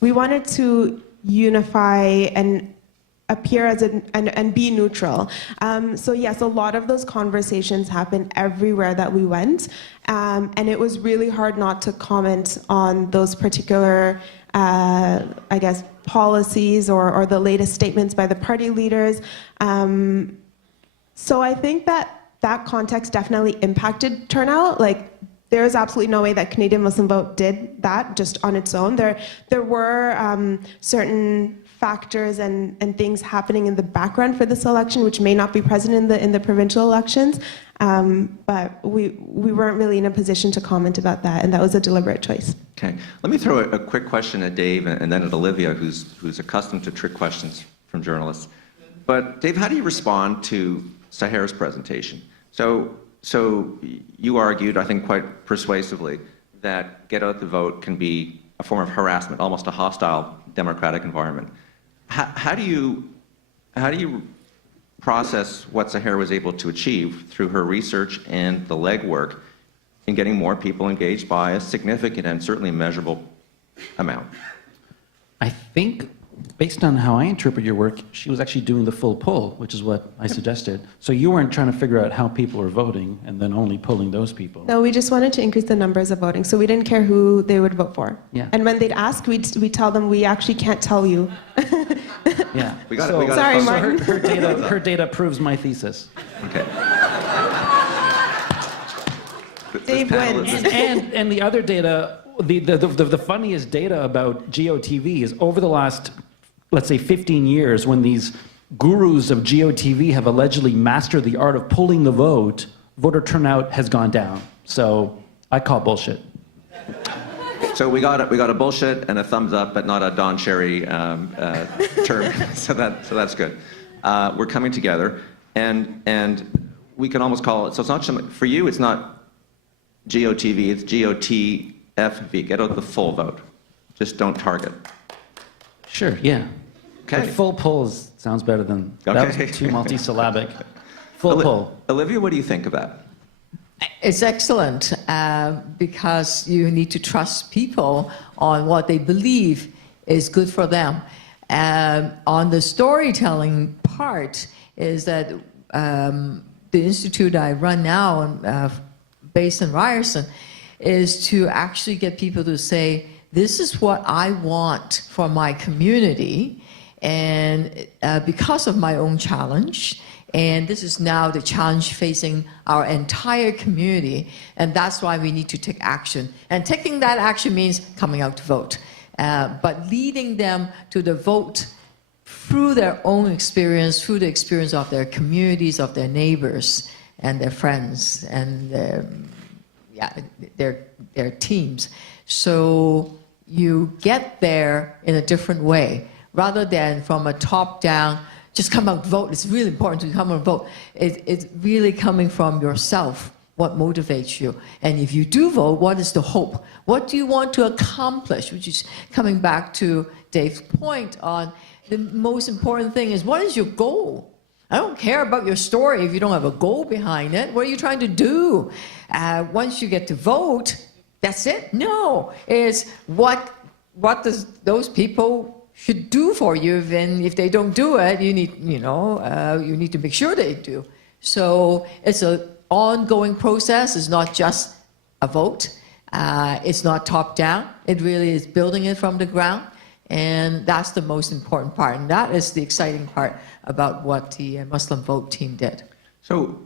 we wanted to unify and appear as and be neutral. So yes, a lot of those conversations happened everywhere that we went, and it was really hard not to comment on those particular, policies or the latest statements by the party leaders. So I think that context definitely impacted turnout. Like, there is absolutely no way that Canadian Muslim Vote did that just on its own. There were certain factors and things happening in the background for this election which may not be present in the provincial elections, but we weren't really in a position to comment about that, and that was a deliberate choice. Okay, let me throw a quick question at Dave and then at Olivia, who's accustomed to trick questions from journalists. But Dave, how do you respond to Seher's presentation? So you argued, I think quite persuasively, that get out the vote can be a form of harassment, almost a hostile democratic environment. How do you process what Seher was able to achieve through her research and the legwork in getting more people engaged by a significant and certainly measurable amount? I think, based on how I interpret your work, she was actually doing the full poll, which is what I suggested. So you weren't trying to figure out how people were voting and then only polling those people. No, we just wanted to increase the numbers of voting, so we didn't care who they would vote for. Yeah. And when they'd ask, we'd tell them we actually can't tell you. Yeah. We got it. Sorry, So Martin. her data proves my thesis. Okay. Dave wins. And the other data, the funniest data about GOTV is over the last, let's say, 15 years, when these gurus of GOTV have allegedly mastered the art of pulling the vote, voter turnout has gone down. So I call bullshit. So we got a bullshit and a thumbs up, but not a Don Cherry term. so that's good. We're coming together, and we can almost call it. So it's not for you. It's not GOTV. It's GOTFV. Get out the full vote. Just don't target. Sure. Yeah. Okay. But full polls sounds better than Okay. that was too multisyllabic. Full poll. Olivia, what do you think of that? It's excellent because you need to trust people on what they believe is good for them. On the storytelling part is that the institute I run now, based in Ryerson, is to actually get people to say, this is what I want for my community, and because of my own challenge, and this is now the challenge facing our entire community, and that's why we need to take action. And taking that action means coming out to vote, but leading them to the vote through their own experience, through the experience of their communities, of their neighbors, and their friends, and their teams. So you get there in a different way, rather than from a top-down, just come out and vote. It's really important to come out and vote. It's really coming from yourself, what motivates you. And if you do vote, what is the hope? What do you want to accomplish? Which is coming back to Dave's point on the most important thing is, what is your goal? I don't care about your story if you don't have a goal behind it. What are you trying to do? Once you get to vote, that's it? No, it's what does those people should do for you, and if they don't do it, you need, you need to make sure they do. So it's an ongoing process. It's not just a vote. It's not top down. It really is building it from the ground, and that's the most important part. And that is the exciting part about what the Muslim Vote team did. So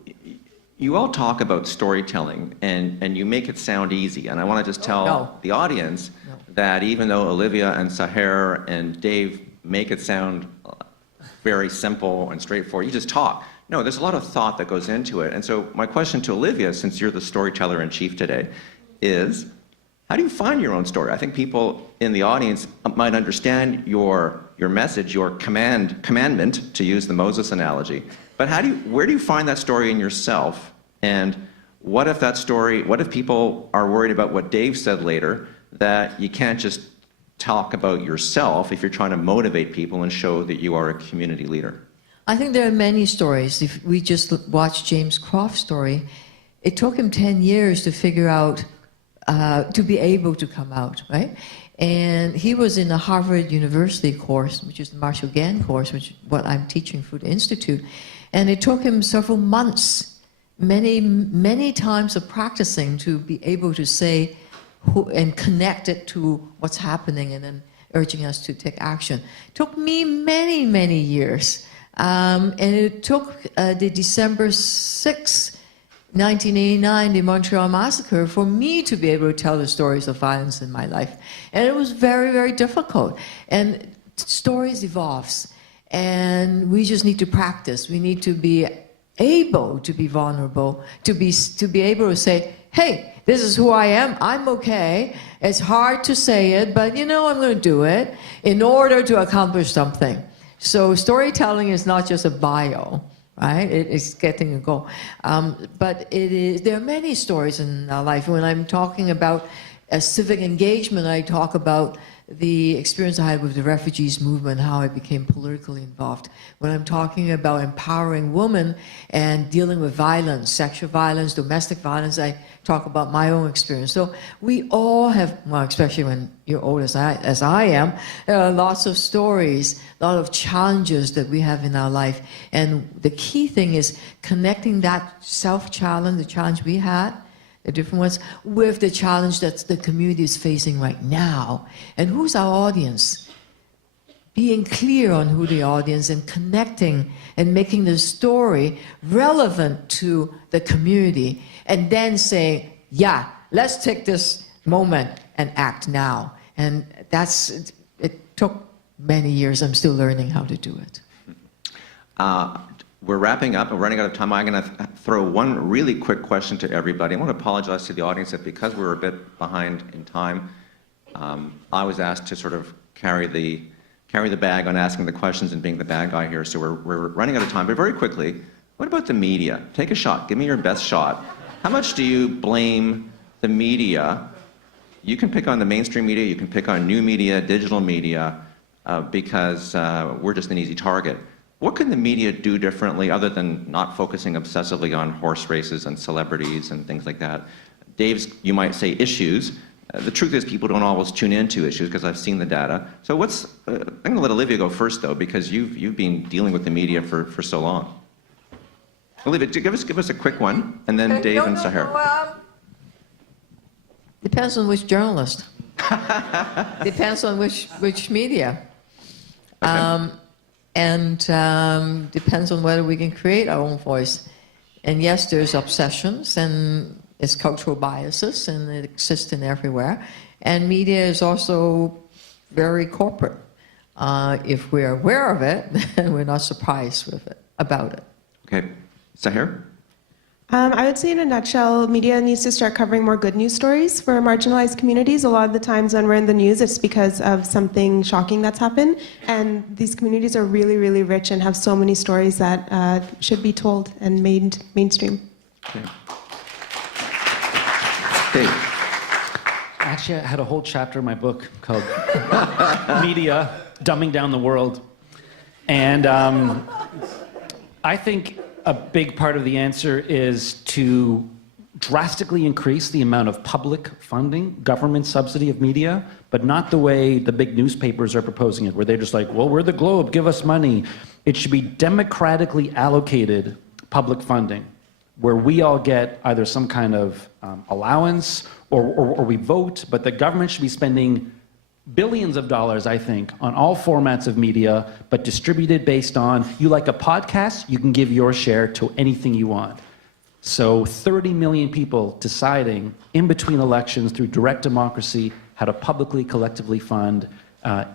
you all talk about storytelling, and you make it sound easy. And I want to just tell the audience that even though Olivia and Seher and Dave make it sound very simple and straightforward, you just talk. No, there's a lot of thought that goes into it. And so my question to Olivia, since you're the storyteller in chief today, is how do you find your own story? I think people in the audience might understand your message, your commandment, to use the Moses analogy. But where do you find that story in yourself? And what if people are worried about what Dave said later, that you can't just talk about yourself if you're trying to motivate people and show that you are a community leader? I think there are many stories. If we just watch James Croft's story, it took him 10 years to figure out, to be able to come out, right? And he was in a Harvard University course, which is the Marshall Gann course, which is what I'm teaching through the Institute. And it took him several months, many times of practicing to be able to say, and connect it to what's happening, and then urging us to take action. It took me many years. And it took the December 6, 1989, the Montreal Massacre, for me to be able to tell the stories of violence in my life. And it was very difficult. And stories evolves. And we just need to practice. We need to be able to be vulnerable, to be able to say, hey, this is who I am, I'm okay. It's hard to say it, but I'm going to do it in order to accomplish something. So storytelling is not just a bio, right? It's getting a goal. But there are many stories in our life. When I'm talking about civic engagement, I talk about the experience I had with the refugees movement, how I became politically involved. When I'm talking about empowering women and dealing with violence, sexual violence, domestic violence, I talk about my own experience. So we all have, well, especially when you're old as I am, there are lots of stories, a lot of challenges that we have in our life. And the key thing is connecting that self-challenge, the challenge we had, the different ones, with the challenge that the community is facing right now. And who's our audience? Being clear on who the audience, and connecting and making the story relevant to the community, and then saying, yeah, let's take this moment and act now. And it took many years. I'm still learning how to do it. We're wrapping up, and we're running out of time. I'm going to throw one really quick question to everybody. I want to apologize to the audience that because we're a bit behind in time, I was asked to sort of carry the bag on asking the questions and being the bad guy here. So we're running out of time. But very quickly, what about the media? Take a shot. Give me your best shot. How much do you blame the media? You can pick on the mainstream media. You can pick on new media, digital media, because we're just an easy target. what can the media do differently other than not focusing obsessively on horse races and celebrities and things like that? Dave's, you might say, issues. The truth is people don't always tune into issues because I've seen the data. So what's, I'm going to let Olivia go first though, because you've been dealing with the media for so long. Olivia, give us a quick one, and then Okay, Dave and Seher. Depends on which journalist. Depends on which media. Okay. Depends on whether we can create our own voice. And yes, there's obsessions and it's cultural biases and it exists in everywhere. And media is also very corporate. If we're aware of it, then we're not surprised about it. Okay. Seher? I would say in a nutshell, media needs to start covering more good news stories for marginalized communities. A lot of the times when we're in the news, it's because of something shocking that's happened. And these communities are really, really rich and have so many stories that should be told and made mainstream. Okay. Dave? Actually, I had a whole chapter in my book called Media, Dumbing Down the World. And I think a big part of the answer is to drastically increase the amount of public funding, government subsidy of media, but not the way the big newspapers are proposing it, where they're just like, well, we're the Globe, give us money. It should be democratically allocated public funding, where we all get either some kind of allowance or we vote, but the government should be spending billions of dollars, I think, on all formats of media, but distributed based on, you like a podcast, you can give your share to anything you want. So 30 million people deciding in between elections through direct democracy how to publicly, collectively fund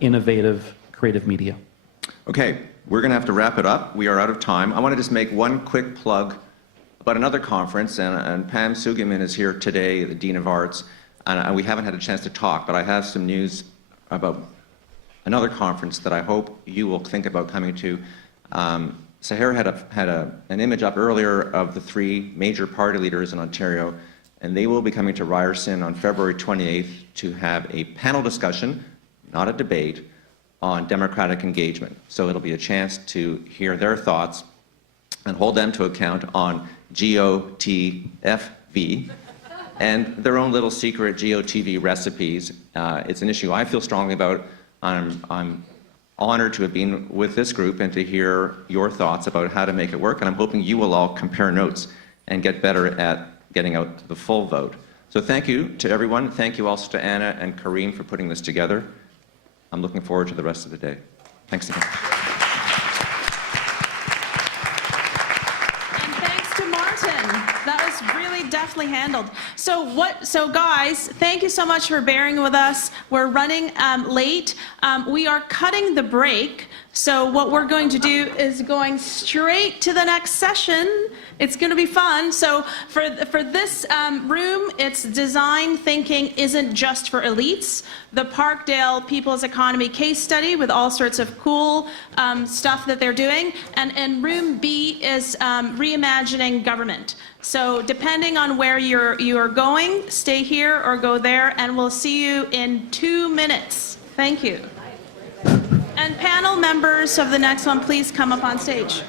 innovative, creative media. Okay, we're going to have to wrap it up. We are out of time. I want to just make one quick plug about another conference, and Pam Sugerman is here today, the Dean of Arts, and we haven't had a chance to talk, but I have some news about another conference that I hope you will think about coming to. Seher had an image up earlier of the three major party leaders in Ontario, and they will be coming to Ryerson on February 28th to have a panel discussion, not a debate, on democratic engagement. So it'll be a chance to hear their thoughts and hold them to account on GOTFV and their own little secret GOTV recipes. It's an issue I feel strongly about. I'm honored to have been with this group and to hear your thoughts about how to make it work, and I'm hoping you will all compare notes and get better at getting out the full vote. So thank you to everyone. Thank you also to Anna and Kareem for putting this together. I'm looking forward to the rest of the day. Thanks again. That was really deftly handled. So guys, thank you so much for bearing with us. We're running late. We are cutting the break. So what we're going to do is going straight to the next session. It's going to be fun. So for this room, it's design thinking isn't just for elites. The Parkdale People's Economy case study with all sorts of cool stuff that they're doing. And room B is reimagining government. So depending on where you're going, stay here or go there, and we'll see you in 2 minutes. Thank you. And panel members of the next one, please come up on stage.